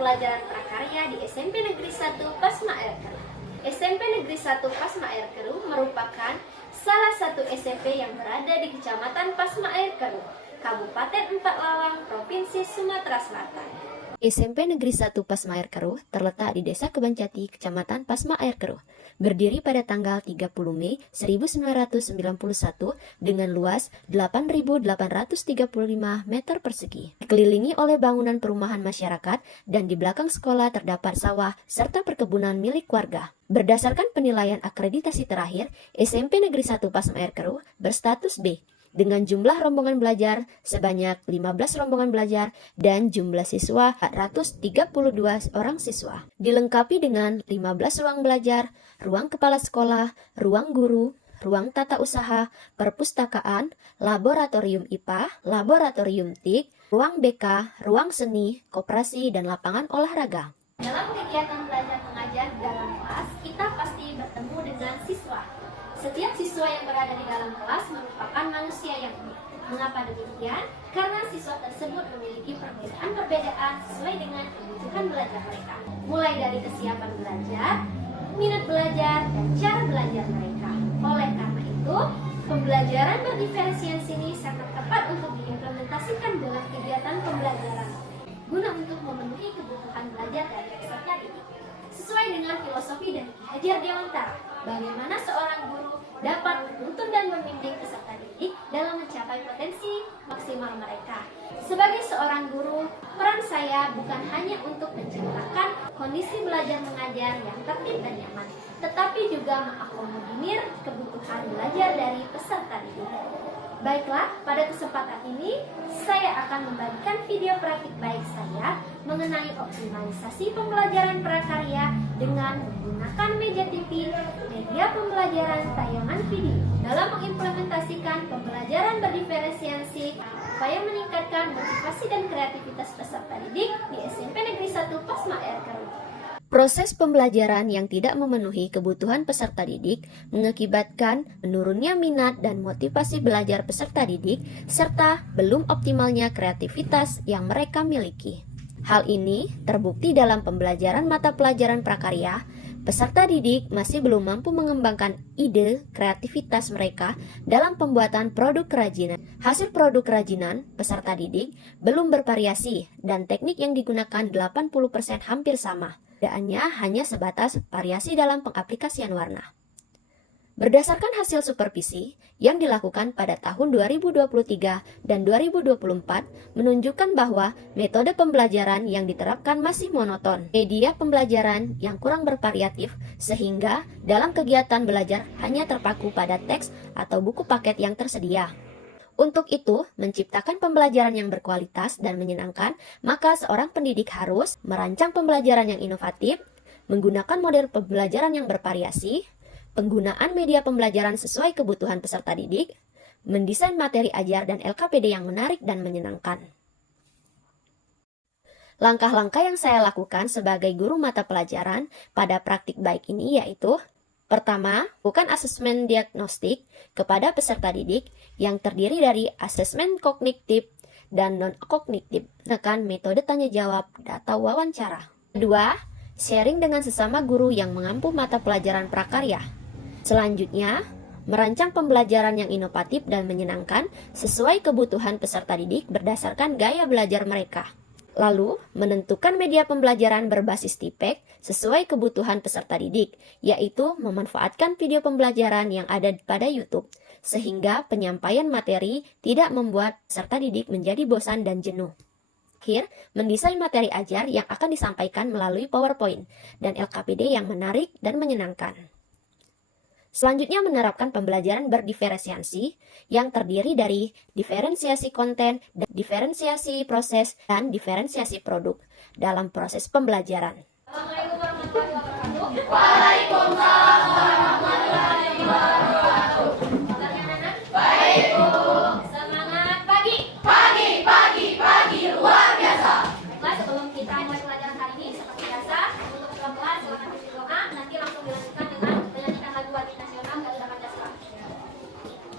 pelajaran prakarya di SMP Negeri 1 Pasma Air Keruh. SMP Negeri 1 Pasma Air Keruh merupakan salah satu SMP yang berada di Kecamatan Pasma Air Keruh, Kabupaten Empang Lawang, Provinsi Sumatera Selatan. SMP Negeri 1 Pasma Air Keruh terletak di Desa Kebancati, Kecamatan Pasma Air Keruh. Berdiri pada tanggal 30 Mei 1991 dengan luas 8.835 meter persegi. Dikelilingi oleh bangunan perumahan masyarakat dan di belakang sekolah terdapat sawah serta perkebunan milik warga. Berdasarkan penilaian akreditasi terakhir, SMP Negeri 1 Pasma Air Keruh berstatus B dengan jumlah rombongan belajar sebanyak 15 rombongan belajar dan jumlah siswa 432 orang siswa. Dilengkapi dengan 15 ruang belajar, ruang kepala sekolah, ruang guru, ruang tata usaha, perpustakaan, laboratorium IPA, laboratorium TIK, ruang BK, ruang seni, koperasi, dan lapangan olahraga. Dalam kegiatan belajar mengajar dalam kelas, kita pasti bertemu dengan siswa. Setiap siswa yang berada di dalam kelas merupakan manusia yang unik. Mengapa demikian? Karena siswa tersebut memiliki perbedaan sesuai dengan kebutuhan belajar mereka. Mulai dari kesiapan belajar, minat belajar, dan cara belajar mereka. Oleh karena itu, pembelajaran berdiferensiasi ini sangat tepat untuk diimplementasikan dalam kegiatan pembelajaran guna untuk memenuhi kebutuhan belajar dari peserta didik. Sesuai dengan filosofi dari Ki Hajar Dewantara, bagaimana seorang guru dapat menuntun dan membimbing peserta didik dalam mencapai potensi maksimal mereka. Sebagai seorang guru, peran saya bukan hanya untuk menciptakan kondisi belajar mengajar yang tertib dan nyaman, tetapi juga mengakomodir kebutuhan belajar dari peserta didik. Baiklah, pada kesempatan ini saya akan membagikan video praktik baik saya mengenai optimalisasi pembelajaran prakarya dengan menggunakan media TV, media pembelajaran tayangan video. Dalam mengimplementasikan pembelajaran berdiferensiasi, upaya meningkatkan motivasi dan kreativitas peserta didik di SMP Negeri 1 Pasma Air Keruh. Proses pembelajaran yang tidak memenuhi kebutuhan peserta didik mengakibatkan menurunnya minat dan motivasi belajar peserta didik serta belum optimalnya kreativitas yang mereka miliki. Hal ini terbukti dalam pembelajaran mata pelajaran prakarya. Peserta didik masih belum mampu mengembangkan ide kreativitas mereka dalam pembuatan produk kerajinan. Hasil produk kerajinan peserta didik belum bervariasi dan teknik yang digunakan 80% hampir sama. Perbedaannya hanya sebatas variasi dalam pengaplikasian warna. Berdasarkan hasil supervisi yang dilakukan pada tahun 2023 dan 2024 menunjukkan bahwa metode pembelajaran yang diterapkan masih monoton, media pembelajaran yang kurang bervariatif sehingga dalam kegiatan belajar hanya terpaku pada teks atau buku paket yang tersedia. Untuk itu, menciptakan pembelajaran yang berkualitas dan menyenangkan, maka seorang pendidik harus merancang pembelajaran yang inovatif, menggunakan model pembelajaran yang bervariasi, penggunaan media pembelajaran sesuai kebutuhan peserta didik, mendesain materi ajar dan LKPD yang menarik dan menyenangkan. Langkah-langkah yang saya lakukan sebagai guru mata pelajaran pada praktik baik ini yaitu: pertama, lakukan asesmen diagnostik kepada peserta didik yang terdiri dari asesmen kognitif dan non-kognitif dengan metode tanya jawab atau wawancara. Kedua, sharing dengan sesama guru yang mengampu mata pelajaran prakarya. Selanjutnya, merancang pembelajaran yang inovatif dan menyenangkan sesuai kebutuhan peserta didik berdasarkan gaya belajar mereka. Lalu, menentukan media pembelajaran berbasis TIPEK sesuai kebutuhan peserta didik, yaitu memanfaatkan video pembelajaran yang ada pada YouTube, sehingga penyampaian materi tidak membuat peserta didik menjadi bosan dan jenuh. Akhir, mendesain materi ajar yang akan disampaikan melalui PowerPoint dan LKPD yang menarik dan menyenangkan. Selanjutnya menerapkan pembelajaran berdiferensiasi yang terdiri dari diferensiasi konten, diferensiasi proses, dan diferensiasi produk dalam proses pembelajaran. Waalaikumsalam warahmatullahi wabarakatuh. Baik, Bu. Semangat pagi. Pagi, luar biasa. Baiklah, sebelum kita mulai pelajaran hari ini, seperti biasa, untuk pelan-pelan silakan cuci doa, nanti langsung dilanjutkan dengan menyanyikan lagu wajib nasional Garuda Pancasila.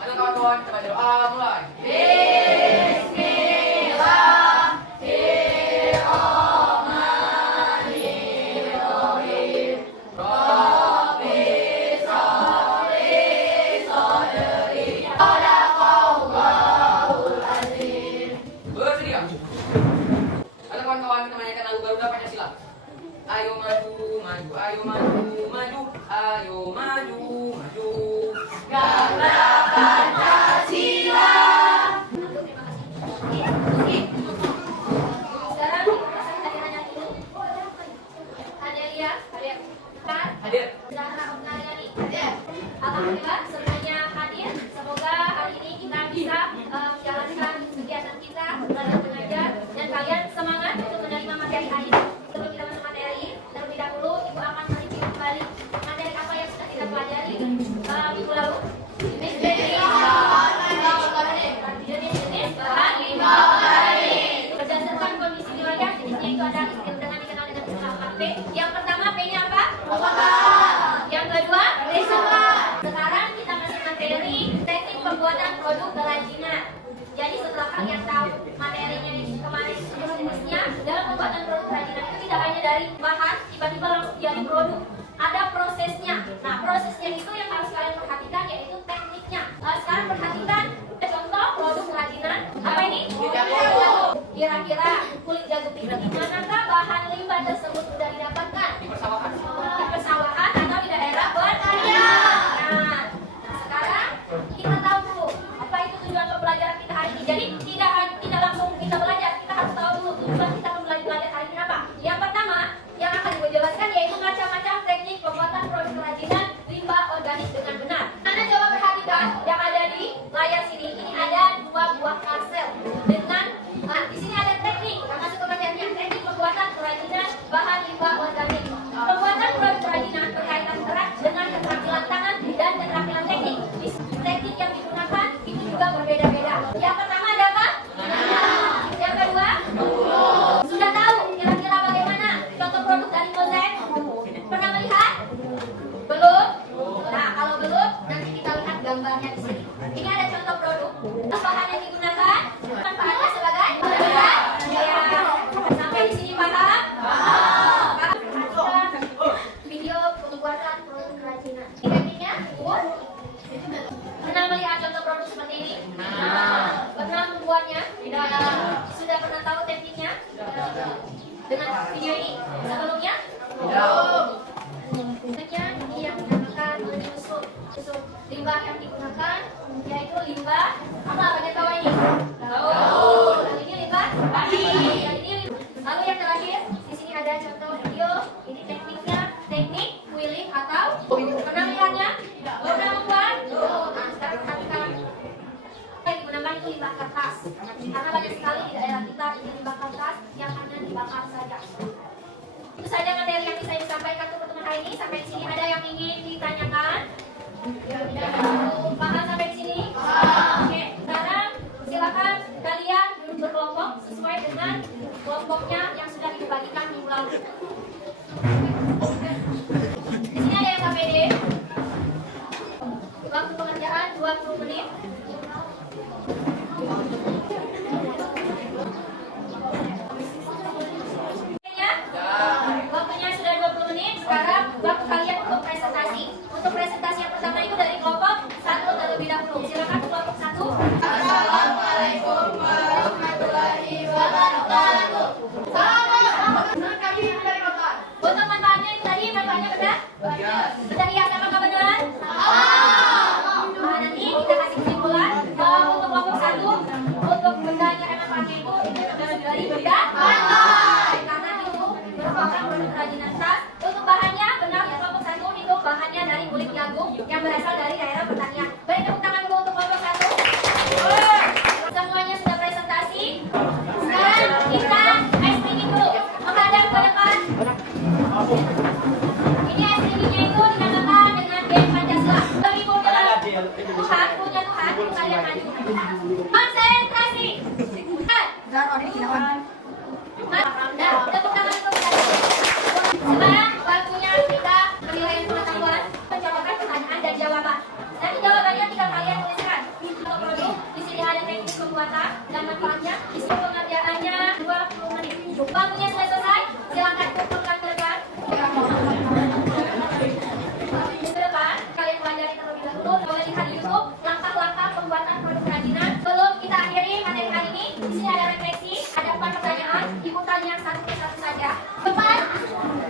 Ayo kawan-kawan, kita berdoa mulai. pembuatan produk kerajinan. Jadi setelah kalian tahu materinya kemarin jenisnya, dalam pembuatan produk kerajinan itu tidak hanya dari bahan tiba-tiba langsung jadi produk, ada prosesnya. Nah, prosesnya itu yang harus kalian perhatikan, yaitu tekniknya. Sekarang perhatikan contoh produk kerajinan. Apa ini? Kira-kira kulit jagung ini di manakah bahan limbah tersebut sudah didapatkan? Di persawahan. Di persawahan atau di daerah pertanian. Nah, sekarang kita tahu dulu apa itu tujuan pembelajaran kita hari ini. Jadi tidak langsung kita belajar, kita harus tahu dulu tujuan kita belajar hari ini apa. Yang pertama yang akan gue jelaskan yaitu macam-macam teknik pembuatan produk kerajinan limbah organik dengan benar. Anda coba perhatikan yang ada di layar sini. Ini ada 2 buah karsel dengan di sini ada teknik, masuk ke bagiannya teknik pembuatan kerajinan bahan limbah organik. Pembuatan produk kerajinan berkaitan erat dengan keterampilan tangan dan keterampilan teknik. Teknik yang digunakan itu juga berbeda-beda. Yang pertama ada apa? Yang kedua? Sudah tahu kira-kira bagaimana contoh produk dari mozaik? Pernah melihat? Belum? Nah, kalau belum, nanti kita lihat gambarnya di sini. Ini ada contoh produk. Bahan yang digunakan, manfaatnya sebagai ya. Sampai di sini paham? Video pembuatan produk kerajinan. Tekniknya, pernah melihat contoh produk seperti ini? Pernah membuatnya? Tidak. Sudah pernah tahu tekniknya? Dengan video ini? Sebelumnya? Belum. Tekniknya yang digunakan menyusun limbah yang digunakan yaitu limbah apa? Bagian bawah ini? Tahu. Ini limbah padi. Lalu yang terakhir di sini ada contoh video. Ini tekniknya teknik wheeling atau pernah melihatnya? Pernah membuat? Nah, sekarang perhatikan yang digunakan itu limbah kertas. Karena banyak sekali di daerah kita ini limbah kertas yang hanya dibakar saja. Itu saja materi yang bisa disampaikan untuk pertemuan hari ini. Sampai di sini ada yang ingin ditanyakan? Paham sampai di sini? Oke, sekarang silakan kalian duduk berkelompok sesuai dengan kelompoknya yang sudah dibagikan minggu lalu. Di sini ada yang KPD. Waktu pengerjaan 20 menit. Waktunya sudah 20 menit. Sekarang waktu kalian untuk presentasi. Untuk presentasi yang pertama itu dari kelompok 1 terlebih dahulu. Silakan kelompok 1. Assalamualaikum warahmatullahi wabarakatuh. Untuk manfaatnya itu tadi manfaatnya benar? Benar ya, apakah benar? Nah, nanti kita kasih kesimpulan. Untuk kelompok 1, untuk bendanya manfaatnya itu dari benda karena itu merupakan produk kerajinan tas. Untuk bahannya benar ya, kelompok 1 itu bahannya dari kulit jagung yang berasal dari daerah pertanian. Beri tepuk tangan dulu untuk kelompok 1. Semuanya sudah presentasi. Sekarang kita ice creaming dulu. Menghadap ke depan. Ini ice creamingnya itu dinamakan dengan BEM Pancasila. Bagi Tuhan, punya Tuhan, kalian maju. Konsentrasi. Nah, tepuk tangan untuk kita. Sekarang waktunya kita penilaian pengetahuan, menjawabkan pertanyaan dan jawaban. Nanti jawabannya tinggal kalian tuliskan. Untuk produk, di sini ada teknik pembuatan dan manfaatnya. Di sini pengerjaannya 20 menit. Waktunya sudah selesai. Silakan kumpulkan ke depan. Ke depan, kalian pelajari terlebih dahulu. Coba lihat di YouTube langkah-langkah pembuatan produk kerajinan. Sebelum kita akhiri materi hari ini, di sini ada refleksi, ada 4 pertanyaan. Ikutan yang satu persatu saja. Depan,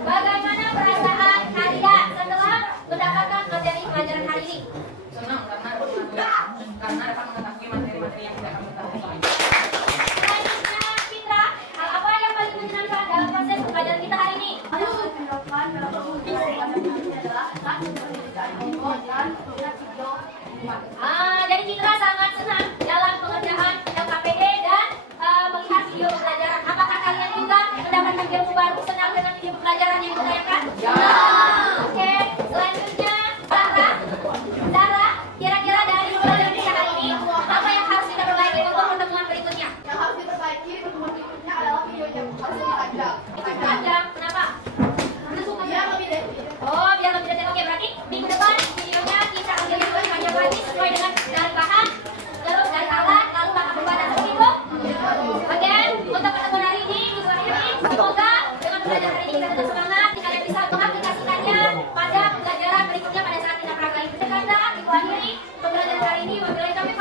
bagaimana perasaan kalian setelah mendapatkan materi pelajaran hari ini? Senang karena dapat mengetahui materi-materi yang tidak kamu tahu. Selanjutnya, Fitra, hal apa yang paling menyenangkan dalam proses pelajaran kita hari ini? Jadi Fitra sangat senang dalam pengerjaan LKPD dan melihat video pembelajaran. Apakah kalian juga mendapatkan ilmu baru, senang dengan video pembelajaran yang ditayangkan? Ya. Oke, selanjutnya Zara, kira-kira dari pelajaran kita hari ini, apa yang harus kita perbaiki untuk pertemuan berikutnya? Yang harus diperbaiki pertemuan berikutnya adalah videonya harus lebih panjang. Panjang, kenapa? Karena suka Biar lebih detail. Oh, biar lebih detail. Oke, berarti minggu depan videonya kita ambil yang lebih panjang lagi sesuai dengan dari bahan hari ini. Wabillahi taufiq